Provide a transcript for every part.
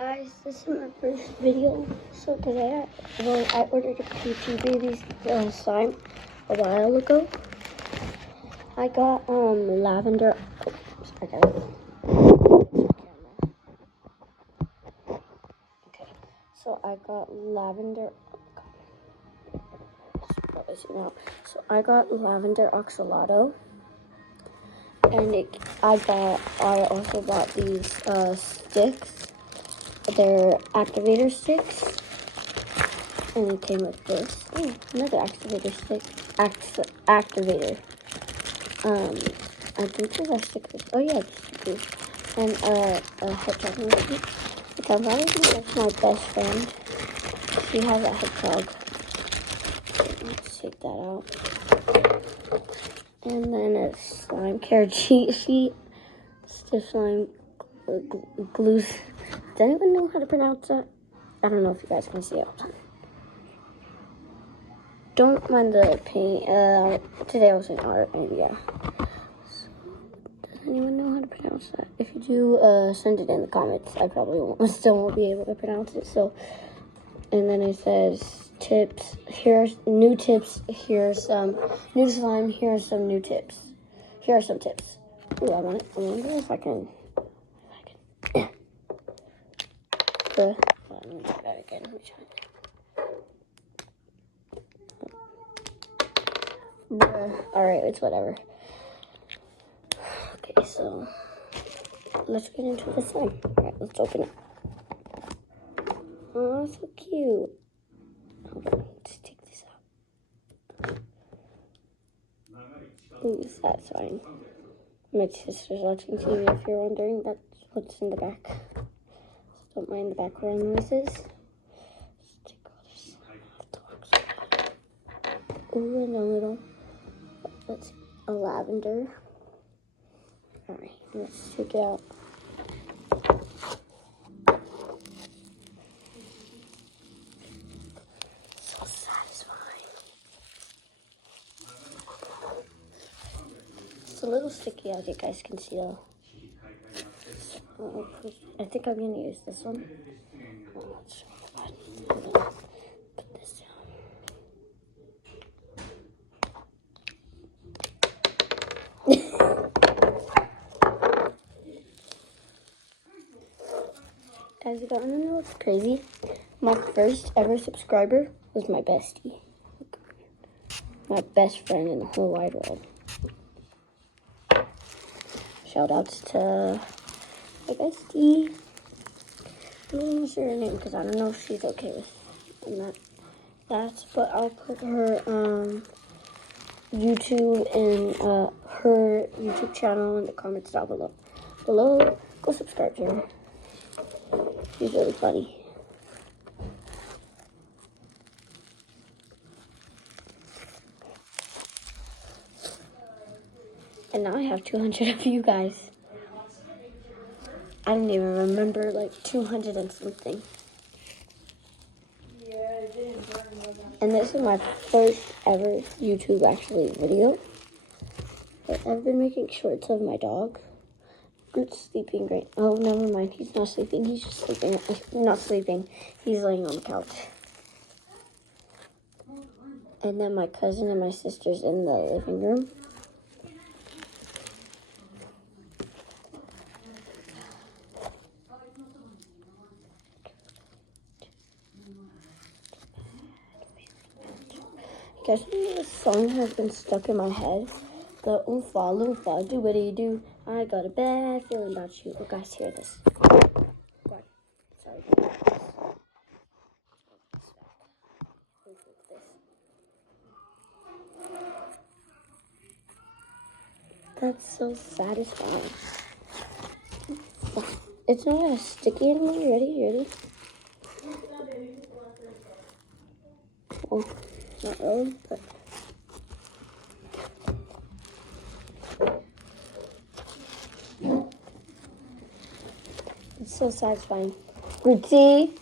Guys, this is my first video. So today, I ordered a PT Babies slime a while ago. I got lavender. Oops, I got it. Okay, so I got lavender. So I got lavender oxalato, and I also bought these sticks. They're activator sticks, and it came with this. Oh, another activator stick. Activator. I think those are stickers. Oh yeah, stickers. And a hedgehog monkey. Which I'm probably gonna that's my best friend. She has a hedgehog. Let's take that out. And then a slime care cheat sheet. Stiff slime glue. Does anyone know how to pronounce that? I don't know if you guys can see it. Don't mind the paint. Today I was in art, maybe, yeah. So, does anyone know how to pronounce that? If you do, send it in the comments. I probably still won't be able to pronounce it. So, and then it says tips. Here's new tips. Here's some new slime. Here's some new tips. Here are some tips. Ooh, I wonder if I can. Let me try that again. Let me try it. Alright, it's whatever. Okay, so let's get into this one. Alright, let's open it. Oh, so cute. Okay, let's take this out. Ooh, satisfying. My sister's watching TV, if you're wondering. That's what's in the back. So don't mind the background noises. Let's take all this off the box. Ooh, and a little. Let's see, a lavender. Alright, let's take it out. So satisfying. It's a little sticky out, you guys can see though. I think I'm going to use this one. Let's put this down. Guys, you don't know what's crazy? My first ever subscriber was my bestie. My best friend in the whole wide world. Shout outs to my bestie. I'm not going to say her name because I don't know if she's okay with that. But I'll put her YouTube and her YouTube channel in the comments down below. Go subscribe to her. She's really funny. And now I have 200 of you guys. I don't even remember, like 200 and something. And this is my first ever YouTube actually video. But I've been making shorts of my dog. Groot's sleeping right. Oh, never mind. He's not sleeping. He's just sleeping. Not sleeping. He's laying on the couch. And then my cousin and my sister's in the living room. Guys, this song has been stuck in my head. The oompa loompa, do-what-do-do. I got a bad feeling about you. Oh, guys, hear this. God. Sorry. That's so satisfying. It's not as sticky anymore. Ready? Well, not really, but... It's so satisfying. Grootsy!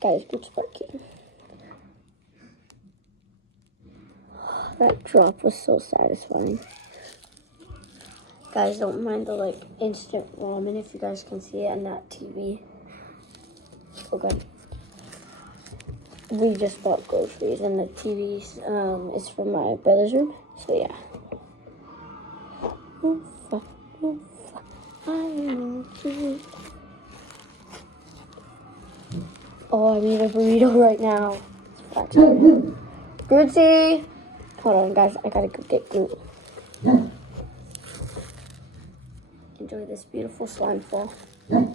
Guys, Groot's barking. That drop was so satisfying. Guys, don't mind the, instant ramen if you guys can see it on that TV. Okay. We just bought groceries, and the TV is from my brother's room. So yeah. Oofa, oofa, I want you. Oh, I need a burrito right now. Grootsie! Hold on, guys. I gotta go get Groot. Enjoy this beautiful slime fall. Oh,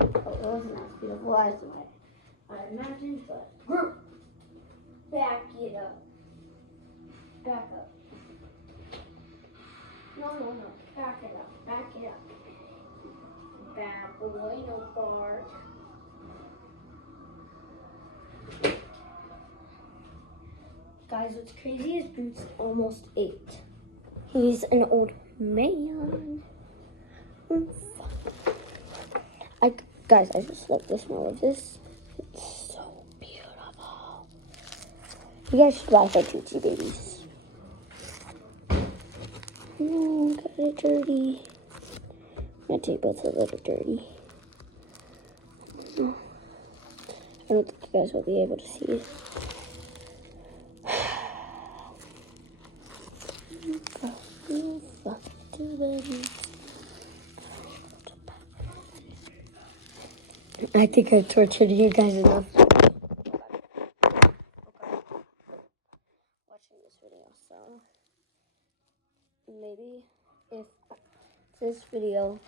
it wasn't as beautiful as I imagined, but Groot! Back it up. Back up. No. Back it up. Back it up. Bad boy, no bark. Guys, what's crazy is Groot's almost 8. He's an old man. Guys, I just love the smell of this. It's so beautiful. You guys should buy for Tootsie babies. Oh, got it dirty. My table's a little dirty. I don't think you guys will be able to see it. I think I tortured you guys enough. Watching this video, so maybe if this video,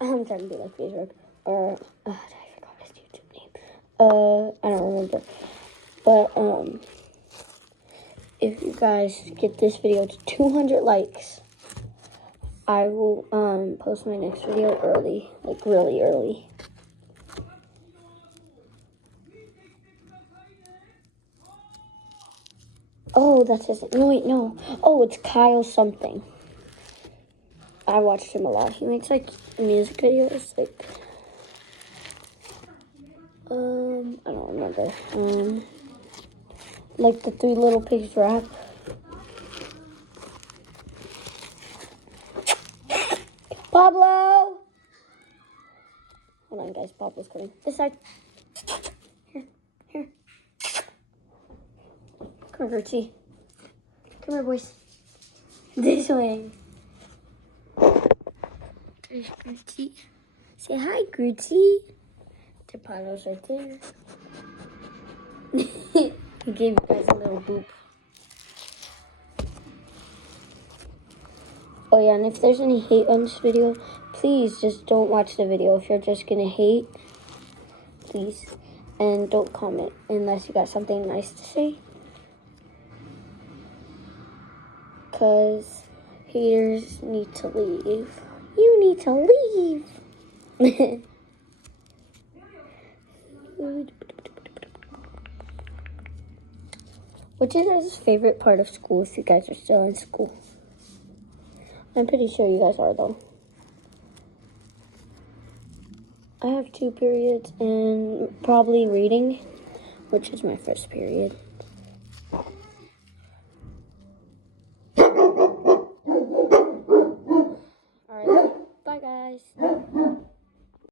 I'm trying to be like Facebook, or I forgot his YouTube name. I don't remember, but if you guys get this video to 200 likes, I will post my next video early, like really early. Oh, that's his name. No, wait, no. Oh, it's Kyle something. I watched him a lot. He makes like music videos, like I don't remember. Like the Three Little Pigs rap. Pablo! Hold on, guys. Pablo's coming. This side. Here. Come here, Gertie. Come here, boys. This way. There's Gertie. Say hi, Gertie. The Pablo's right there. He gave you guys a little boop. Oh yeah, and if there's any hate on this video, please just don't watch the video. If you're just gonna hate, please. And don't comment unless you got something nice to say. Because haters need to leave. You need to leave. Which is his favorite part of school if you guys are still in school? I'm pretty sure you guys are, though. I have 2 periods and probably reading, which is my first period.